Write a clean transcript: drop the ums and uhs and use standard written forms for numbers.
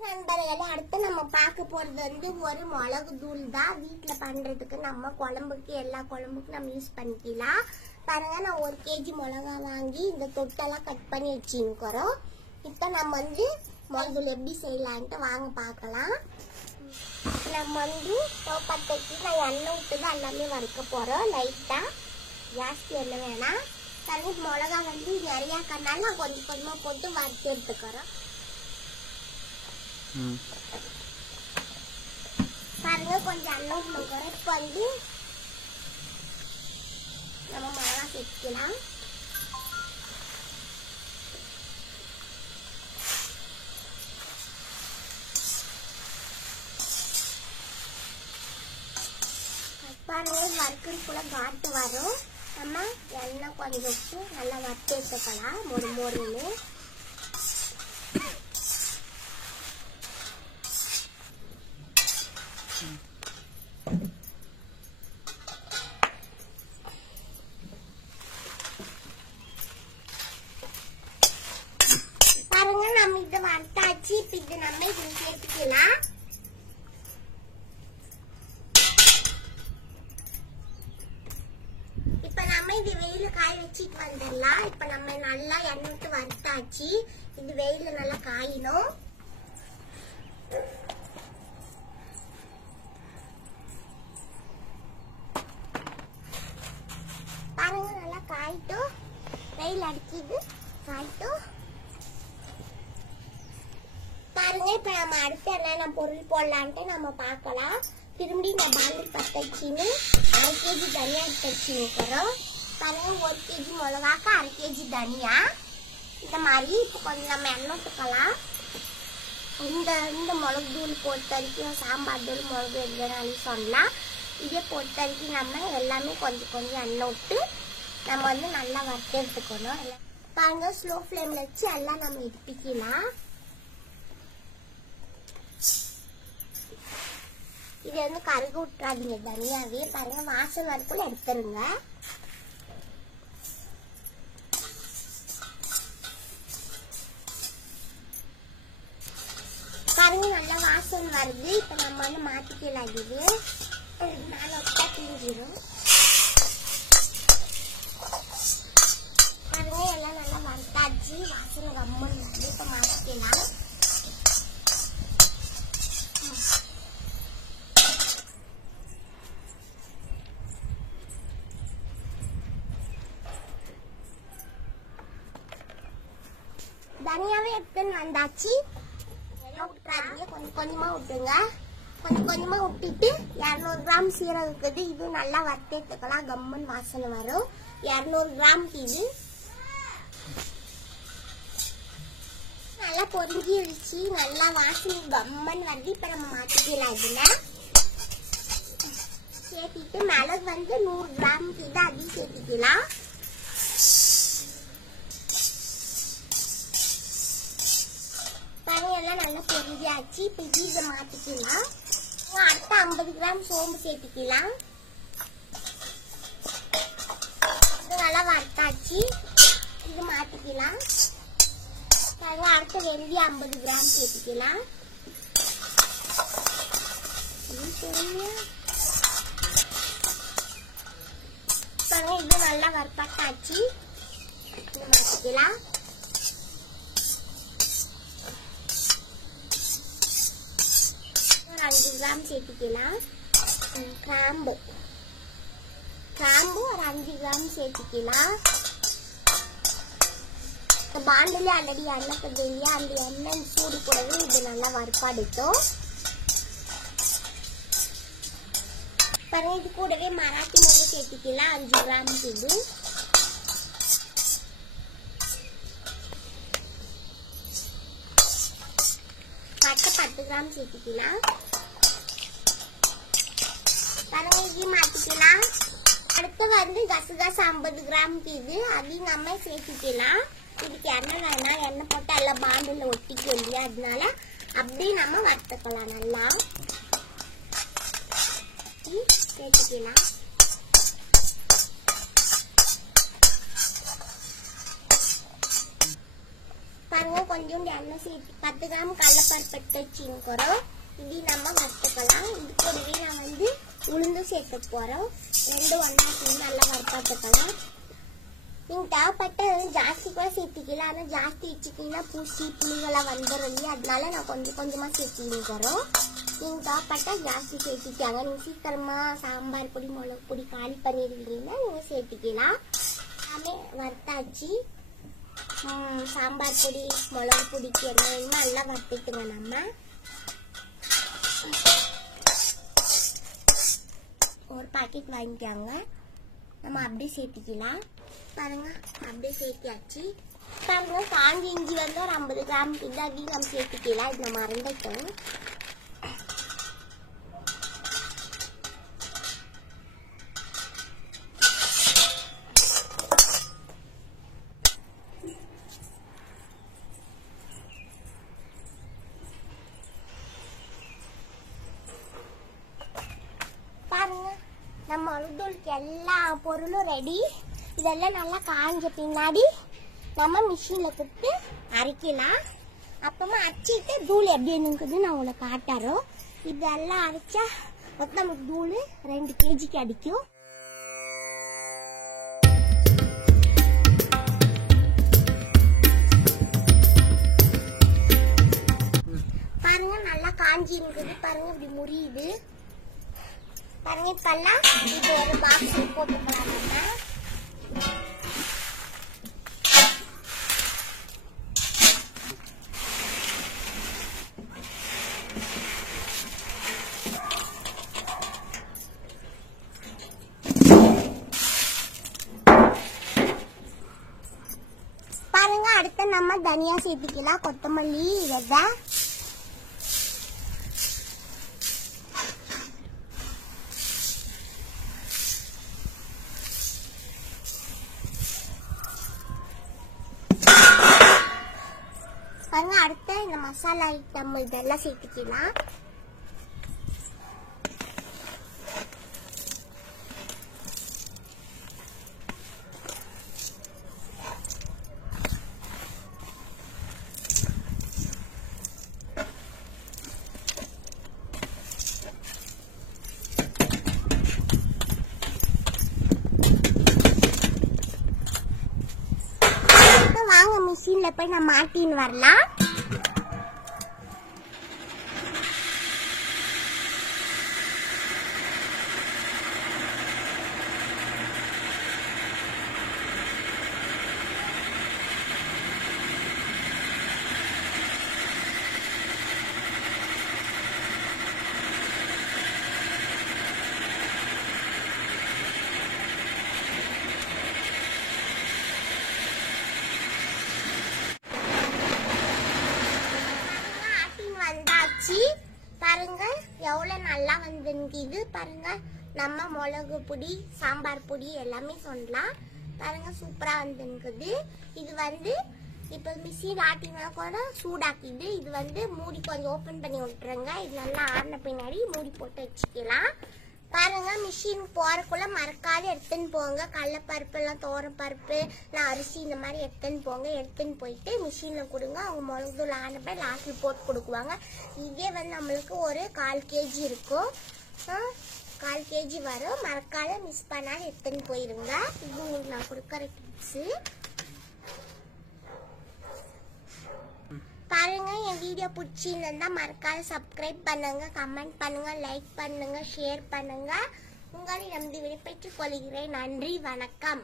நண்பர்களே, அடுத்து நம்ம பார்க்க போறது வந்து ஒரு மிளகு தூள் தான். வீட்டுல பண்றதுக்கு நம்ம குழம்புக்கு எல்லா குழம்புக்கும் நம்ம யூஸ் பண்ணிக்கலாம். பாருங்க, நான் 1 kg மிளகா வாங்கி இந்த தொட்டெல்லாம் கட் பண்ணி வச்சுக்கிறோம். இப்ப நம்ம வந்து மிளகு தூள் எப்படி செய்யலான்ட்டு வாங்க பார்க்கலாம். நம்ம வந்து பட்டைக்கு நான் எண்ணெய் விட்டு தான் எல்லாமே வறுக்க போறோம். லைட்டா ஜாஸ்தி எண்ணெய் வேணாம். தண்ணி மிளகா வந்து நிறைய கண்ணால நான் கொஞ்சம் கொஞ்சமா போட்டு வறுத்து எடுத்துக்கிறோம். பாருங்க, கொஞ்சம் எண்ணெய் விட்டுக்கிறோம். இப்ப வந்து நம்ம மிளகா சேர்த்துக்கலாம். பாருங்க, வறுக்கிறதுக்குள்ள காட்டு வரும். நம்ம எண்ணெய் கொஞ்சம் விட்டு நல்லா வறுத்து எடுத்துக்கலாம். மொறுன்னு பாருங்க, நம்ம இதை வறுத்தாச்சு. இப்ப இது நம்ம இதில் சேர்த்துக்கலாம். இப்ப நம்ம இது வெயில காய வச்சுட்டு வந்துடலாம். இப்ப நம்ம நல்லா எண்ணெய் விட்டு வறுத்தாச்சு. இது வெயில நல்லா காயணும். பாருங்க, நல்லா காயிட்டும். வெயில் அடிக்குது, காயிட்டும். பாருங்க, இப்ப நம்ம அடுத்து என்னென்ன பொருள் போடலான்ட்டு நம்ம பார்க்கலாம். திரும்பி நான் பாண்டில் பத்த வச்சுன்னு 1/2 kg தனியா எடுத்து வச்சுக்கிறோம். பாருங்க, 1 kg மிளகாக்கு 1/2 kg தனியா. இந்த மாதிரி இப்போ கொஞ்சம் நம்ம எண்ணெய் விட்டுக்கலாம். இந்த மிளகு தூள் பொறுத்த வரைக்கும் சாம்பார் தூள் மிளகு எதுனாலும் சொல்லலாம். இதே பொறுத்த வரைக்கும் நம்ம எல்லாமே கொஞ்சம் கொஞ்சம் எண்ணெய் விட்டு நம்ம வந்து நல்லா வறுத்து எடுத்துக்கணும். பாருங்க, ஸ்லோ ஃப்ளேம்ல வச்சு எல்லாம் நம்ம இடிப்பிக்கலாம். இது வந்து கருகு விட்டுறாதீங்க தனியாவே. பாருங்க, வாசல் வரைக்கும் எடுத்துருங்க. பாருங்க, நல்லா வாசல் வருது. இப்ப நம்ம வந்து மாத்திக்கலாம். இது மேல வச்சா தீஞ்சிடும். பாருங்க, எல்லாம் நல்லா வறுத்தாச்சு. வாசல் கம்மன் வருது. இப்ப மாத்திக்கலாம். தனியாவே எடுத்துன்னு வந்தாச்சு. விட்டுறாதீங்க, கொஞ்சம் கொஞ்சமா விட்டுங்க. கொஞ்சம் கொஞ்சமா விட்டுட்டு 200 கிராம் சீரகம் இருக்குது. இது நல்லா வறுத்து எடுத்துக்கலாம். கம்மன் வாசனை வரும். 200 கிராம் இது நல்லா பொரிஞ்சிருச்சு. நல்லா வாசனை கம்மன் வருது. இப்ப நம்ம மாத்திக்கலாம். இதுல சேர்த்திட்டு மிளகு வந்து 100 கிராம் இது அதையும் சேர்த்திக்கலாம். எல்லாம் நல்லா பொரிஞ்சாச்சு. இப்ப இதை மாத்திக்கலாம். அடுத்த 50 கிராம் சோம்பு சேர்த்துக்கலாம். இது நல்லா வறுத்தாச்சு. இது மாத்திக்கலாம். அடுத்த வெந்தயம் 50 கிராம் சேர்த்துக்கலாம். இது நல்லா வறுத்தாச்சு. இது மாத்திக்கலாம். 5 கிராம் சேர்த்துக்கலாம். கிராம்பு ஒரு 5 கிராம் சேர்த்துக்கலாம். பாண்டில ஆல்ரெடி எண்ணெய் இல்லையா, அந்த எண்ணெய் சூடு கூடவே இது நல்லா வறுப்பாடுத்தோம். பாருங்க, இது கூடவே மராட்டி மிளகு சேர்த்துக்கலாம். 5 கிராம் இது. பட்டை 10 கிராம் சேர்த்துக்கலாம். இது மாத்திக்கலாம். அடுத்து வந்து கசகசா 50 கிராம் இது. அதையும் நம்ம சேர்த்துக்கலாம். இதுக்கு எண்ணெய் வேணாம். எண்ணெய் போட்டு எல்லாம் பாண்டில ஒட்டிக்கும் இல்லையா, அதனால அப்படியே நம்ம வறுத்துக்கலாம். நல்லா சேர்த்துக்கலாம். பாருங்க கொஞ்சோண்டு எண்ணெய் சேர்த்து 10 கிராம் கடலைப்பருப்பு எடுத்து வச்சுக்கிறோம். இது நம்ம வறுத்துக்கலாம். இது கூடவே நான் வந்து உளுந்து சேர்த்து போறோம். ரெண்டும் ஒன்றா சேர்ந்து நல்லா வறுத்தாட்டுக்கலாம். நீங்க தேவைப்பட்ட ஜாஸ்தி கூட சேர்த்துக்கலாம். ஆனால் ஜாஸ்தி வச்சுக்கிங்கன்னா பூச்சி புளிகளாம் வந்துடும் இல்லையா, அதனால நான் கொஞ்சம் கொஞ்சமா சேர்த்துக்கிறோம். நீங்க தேவைப்பட்டா ஜாஸ்தி சேர்த்துக்காங்க. நீங்க சீக்கிரமா சாம்பார் பொடி மிளகு பொடி காலி பண்ணிடுவீங்கன்னா நீங்க சேர்த்துக்கலாம். எல்லாமே வறுத்தாச்சு. சாம்பார் பொடி மிளகு பொடிக்கு என்ன வேணுமோ நல்லா வறுத்துட்டுங்க. நம்ம ஒரு பாக்கெட் வாங்கிக்காங்க. நம்ம அப்படியே சேர்த்துக்கலாம். பாருங்க அப்படியே சேர்த்தியாச்சு. பாருங்க காஞ்சி இஞ்சி வந்து ஒரு 50 கிராம் இதாகி நம்ம சேர்த்துக்கலாம். இது நம்ம மறந்துட்டோம். பாருங்க நம்ம மிளகுத்தூளுக்கு எல்லா பொருளும் ரெடி. இதெல்லாம் நல்லா காஞ்ச பின்னாடி நம்ம மிஷின்ல கொடுத்து அரைக்கலாம். அப்புறமா அரைச்சிட்டு தூள் எப்படி இருக்குது நான் உங்களுக்கு காட்டுறோம். இதெல்லாம் அரைச்சா மொத்தம் தூள் 2 kg அடிக்கும். பாருங்க நல்லா காஞ்சி இருக்குது. பாருங்க இப்படி முறியுது. பாருங்க இப்பெல்லாம் இது ஒரு பாக்ஸ் போட்டுக்கலாம். நம்ம பாருங்க அடுத்து நம்ம தனியா சேர்த்துக்கலாம். கொத்தமல்லி விதை, பாருங்க அடுத்த இந்த மசாலா ஐட்டம் இதெல்லாம் சேர்த்துக்கலாம். வாங்க மிஷின்ல போய் நான் மாட்டின்னு வரலாம். பாருங்க எவ்வளவு நல்லா வந்துருக்குது. பாருங்க நம்ம மிளகு பொடி சாம்பார் பொடி எல்லாமே சொல்லலாம். பாருங்க சூப்பரா வந்துருக்குது. இது வந்து இப்ப மிஷின் ஆட்டினா கூட சூடாக்கிது. இது வந்து மூடி கொஞ்சம் ஓபன் பண்ணி விட்டுருங்க. இது நல்லா ஆடின பின்னாடி மூடி போட்டு வச்சுக்கலாம். பாருங்க மிஷின் போறக்குள்ள மறக்காத எடுத்துன்னு போங்க. கடலைப்பருப்பு எல்லாம் தோரம் பருப்பு நான் அரிசி இந்த மாதிரி எடுத்துன்னு போங்க. எடுத்துன்னு போயிட்டு மிஷின்ல கொடுங்க. அவங்க மிளகுத்தூள் ஆனப்ப லாஸ்ட்ல போட்டு கொடுக்குவாங்க. இதே வந்து நம்மளுக்கு ஒரு 1/4 kg இருக்கும். 1/4 kg வரும். மறக்காத மிஸ் பண்ணாலும் எடுத்துன்னு போயிருங்க. இது உங்களுக்கு நான் கொடுக்குற டிப்ஸ். பாருங்க என் வீடியோ பிடிச்சிருந்தா மறக்காத சப்ஸ்கிரைப் பண்ணுங்க, கமெண்ட் பண்ணுங்க, லைக் பண்ணுங்க, ஷேர் பண்ணுங்க. உங்களை நம்பி விடைபெற்றுக் கொள்கிறேன். நன்றி, வணக்கம்.